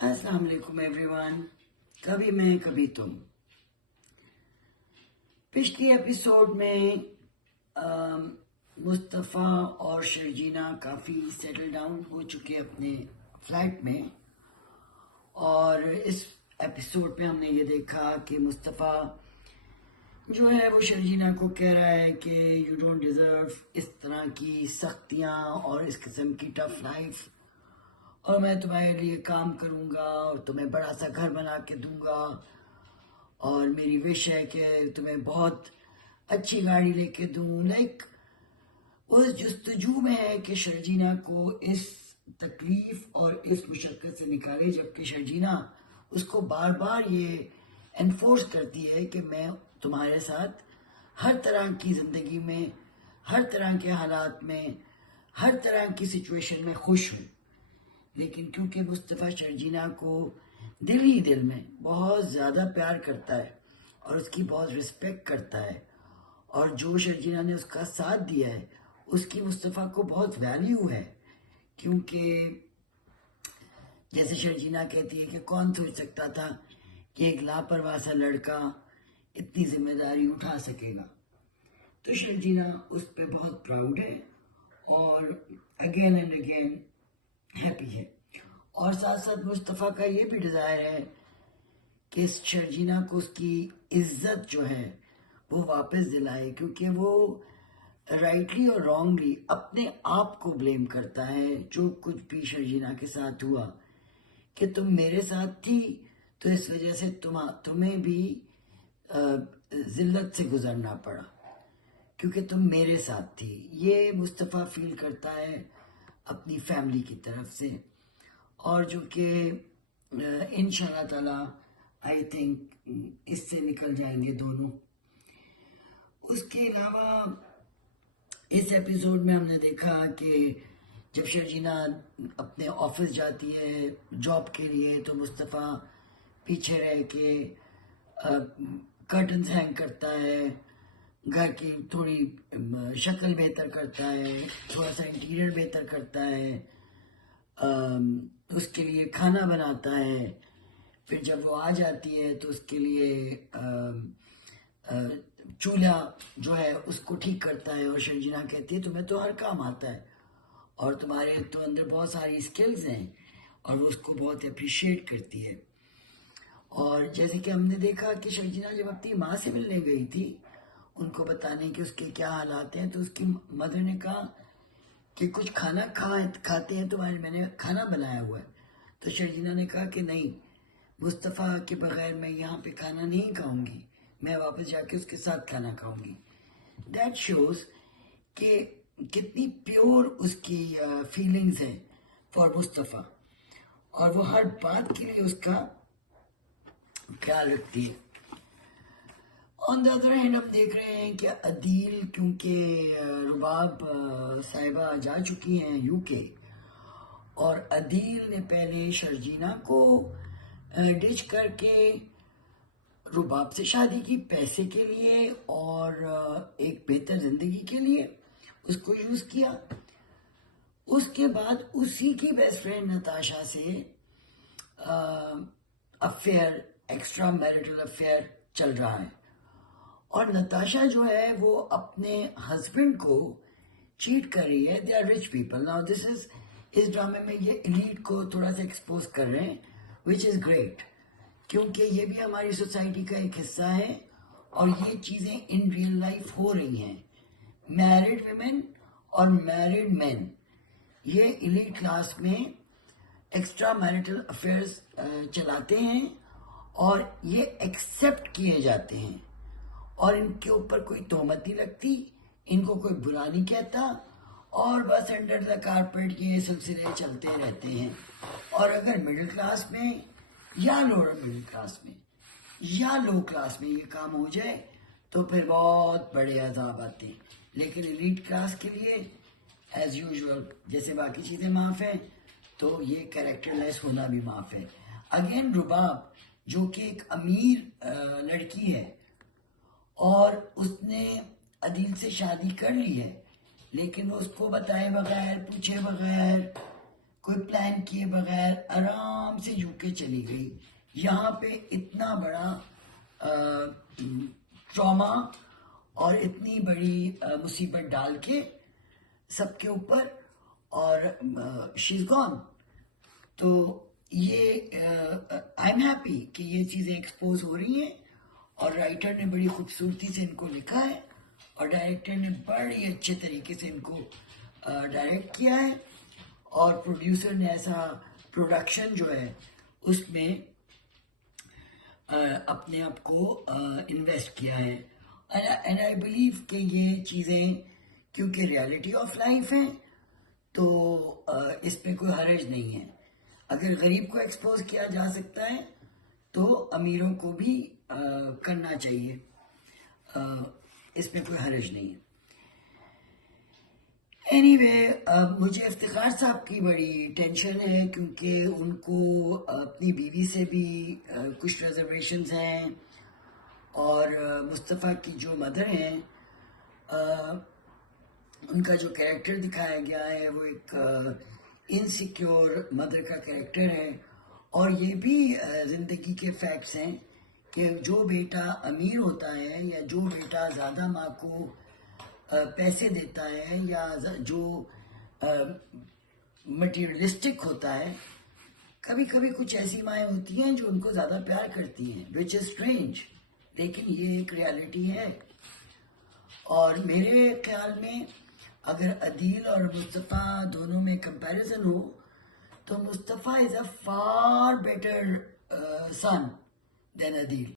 السلام علیکم every one. کبھی میں کبھی تم. پچھلی ایپیسوڈ میں مصطفیٰ اور شرجینہ کافی سیٹل ڈاؤن ہو چکے اپنے فلیٹ میں، اور اس ایپیسوڈ پہ ہم نے یہ دیکھا کہ مصطفیٰ جو ہے وہ شرجینہ کو کہہ رہا ہے کہ یو ڈونٹ ڈیزرو اس طرح کی سختیاں اور اس قسم کی ٹف لائف، اور میں تمہارے لیے کام کروں گا اور تمہیں بڑا سا گھر بنا کے دوں گا، اور میری وش ہے کہ تمہیں بہت اچھی گاڑی لے کے دوں. اس جستجو میں ہے کہ شرجینہ کو اس تکلیف اور اس مشقت سے نکالے، جبکہ شرجینہ اس کو بار بار یہ انفورس کرتی ہے کہ میں تمہارے ساتھ ہر طرح کی زندگی میں، ہر طرح کے حالات میں، ہر طرح کی سچویشن میں خوش ہوں. لیکن کیونکہ مصطفیٰ شرجینہ کو دل ہی دل میں بہت زیادہ پیار کرتا ہے اور اس کی بہت رسپیکٹ کرتا ہے، اور جو شرجینہ نے اس کا ساتھ دیا ہے اس کی مصطفیٰ کو بہت ویلیو ہے، کیونکہ جیسے شرجینہ کہتی ہے کہ کون سوچ سکتا تھا کہ ایک لاپرواہ سا لڑکا اتنی ذمہ داری اٹھا سکے گا. تو شرجینہ اس پہ بہت پراؤڈ ہے اور اگین اینڈ اگین ہیپی ہے. اور ساتھ ساتھ مصطفیٰ کا یہ بھی ڈیزائر ہے کہ شرجینہ کو اس کی عزت جو ہے وہ واپس دلائے، کیونکہ وہ رائٹلی اور رانگلی اپنے آپ کو بلیم کرتا ہے جو کچھ بھی شرجینہ کے ساتھ ہوا، کہ تم میرے ساتھ تھی تو اس وجہ سے تمہیں بھی ذلت سے گزرنا پڑا کیونکہ تم میرے ساتھ تھی. یہ مصطفیٰ فیل کرتا ہے اپنی فیملی کی طرف سے، اور جو کہ انشاءاللہ تعالی آئی تھنک اس سے نکل جائیں گے دونوں. اس کے علاوہ اس ایپیسوڈ میں ہم نے دیکھا کہ جب شرجینہ اپنے آفس جاتی ہے جاب کے لیے تو مصطفیٰ پیچھے رہ کے کرٹنز ہینگ کرتا ہے، گھر کی تھوڑی شکل بہتر کرتا ہے، تھوڑا سا انٹیریئر بہتر کرتا ہے، اس کے لیے کھانا بناتا ہے. پھر جب وہ آ جاتی ہے تو اس کے لیے چولہا جو ہے اس کو ٹھیک کرتا ہے، اور شرجینہ کہتی ہے تمہیں تو ہر کام آتا ہے اور تمہارے تو اندر بہت ساری اسکلز ہیں، اور وہ اس کو بہت اپریشیٹ کرتی ہے. اور جیسے کہ ہم نے دیکھا کہ شرجینہ جب اپنی ماں سے ملنے گئی تھی ان کو بتانے کہ اس کے کیا حالات ہیں، تو اس کی مدر نے کہا کہ کچھ کھانا کھاتے ہیں تمہارے، میں نے کھانا بنایا ہوا ہے. تو شرجینہ نے کہا کہ نہیں، مصطفیٰ کے بغیر میں یہاں پہ کھانا نہیں کھاؤں گی، میں واپس جا کے اس کے ساتھ کھانا کھاؤں گی. دیٹ شوز کہ کتنی پیور اس کی فیلنگز ہیں فار مصطفیٰ، اور وہ ہر بات کے لیے اس کا خیال رکھتی ہے. آن دا ادر ہینڈ ہم دیکھ رہے ہیں کہ عدیل، کیونکہ رباب صاحبہ جا چکی ہیں یو کے، اور عدیل نے پہلے شرجینہ کو ڈچ کر کے رباب سے شادی کی پیسے کے لیے اور ایک بہتر زندگی کے لیے اس کو یوز کیا. اس کے بعد اسی کی بیسٹ فرینڈ نتاشا سے افیئر، ایکسٹرا میرٹل افیئر چل رہا ہے، اور نتاشا جو ہے وہ اپنے ہسبینڈ کو چیٹ کر رہی ہے. They are rich people. Now this is, اس ڈرامے میں یہ ایلیٹ کو تھوڑا سا ایکسپوز کر رہے ہیں، وچ از گریٹ، کیونکہ یہ بھی ہماری سوسائٹی کا ایک حصہ ہے اور یہ چیزیں ان ریئل لائف ہو رہی ہیں. میرڈ ویمن اور میرڈ مین یہ ایلیٹ کلاس میں ایکسٹرا میرٹل افیئرز چلاتے ہیں اور یہ ایکسیپٹ کیے جاتے ہیں، اور ان کے اوپر کوئی تہمت نہیں لگتی، ان کو کوئی برا نہیں کہتا، اور بس انڈر دا کارپیٹ یہ سلسلے چلتے رہتے ہیں. اور اگر مڈل کلاس میں یا لوور مڈل کلاس میں یا لو کلاس میں یہ کام ہو جائے تو پھر بہت بڑے عذاب آتے ہیں. لیکن ایلیٹ کلاس کے لیے ایز یوزول جیسے باقی چیزیں معاف ہیں تو یہ کریکٹر لیس ہونا بھی معاف ہے. اگین رباب جو کہ ایک امیر لڑکی ہے اور اس نے عدیل سے شادی کر لی ہے، لیکن اس کو بتائے بغیر، پوچھے بغیر، کوئی پلان کیے بغیر آرام کام سے UK چلی گئی, یہاں پہ اتنا بڑا ٹراما اور اتنی بڑی مصیبت ڈال کے سب کے اوپر, اور شی از گون. تو یہ آئی ایم ہیپی کہ یہ چیزیں ایکسپوز ہو رہی ہیں, اور رائٹر نے بڑی خوبصورتی سے ان کو لکھا ہے, اور ڈائریکٹر نے بڑی اچھے طریقے سے ان کو ڈائریکٹ کیا ہے, اور پروڈیوسر نے ایسا پروڈکشن جو ہے اس میں اپنے آپ کو انویسٹ کیا ہے. اینڈ آئی بلیو کہ یہ چیزیں کیونکہ ریالٹی آف لائف ہیں تو اس میں کوئی حرج نہیں ہے. اگر غریب کو ایکسپوز کیا جا سکتا ہے تو امیروں کو بھی کرنا چاہیے, اس میں کوئی حرج نہیں ہے. اینی وے, مجھے افتخار صاحب کی بڑی ٹینشن ہے کیونکہ ان کو اپنی بیوی سے بھی کچھ ریزرویشنز ہیں, اور مصطفیٰ کی جو مدر ہیں ان کا جو کریکٹر دکھایا گیا ہے وہ ایک انسیکیور مدر کا کریکٹر ہے. اور یہ بھی زندگی کے فیکٹس ہیں کہ جو بیٹا امیر ہوتا ہے یا جو بیٹا زیادہ ماں کو پیسے دیتا ہے یا جو مٹیریلسٹک ہوتا ہے, کبھی کبھی کچھ ایسی مائیں ہوتی ہیں جو ان کو زیادہ پیار کرتی ہیں, وچ از اسٹرینج, لیکن یہ ایک ریالٹی ہے. اور میرے خیال میں اگر عدیل اور مصطفیٰ دونوں میں کمپیریزن ہو تو مصطفیٰ از اے for better sun then Adeel.